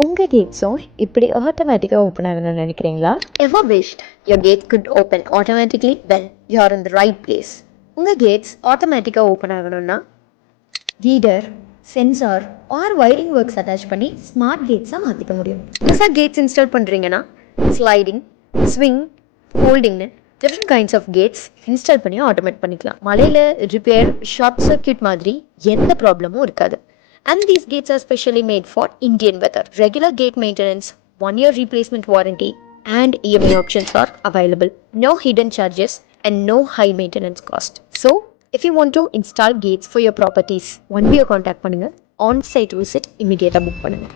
உங்கள் கேட்ஸும் இப்படி ஆட்டோமேட்டிக்காக ஓப்பன் ஆகணும்னு நினைக்கிறீங்களா? Ever wished your gate could open automatically? Well, you're in the right place. உங்கள் கேட்ஸ் ஆட்டோமேட்டிக்காக ஓப்பன் ஆகணும்னா reader, sensor or wiring works attach பண்ணி ஸ்மார்ட் கேட்ஸாக மாற்றிக்க முடியும். புதுசாக கேட்ஸ் இன்ஸ்டால் பண்ணுறீங்கன்னா ஸ்லைடிங், ஸ்விங், ஃபோல்டிங்னு different kinds of gates install பண்ணி ஆட்டோமேட் பண்ணிக்கலாம். மலையில் ரிப்பேர், ஷார்ட் சர்க்யூட் மாதிரி எந்த ப்ராப்ளமும் இருக்காது. And these gates are specially made for Indian weather. Regular gate maintenance, 1-year replacement warranty, and EMI options are available. No hidden charges and no high maintenance cost. So, if you want to install gates for your properties, one way contact பண்ணுங்க. On-site visit immediately book பண்ணுங்க.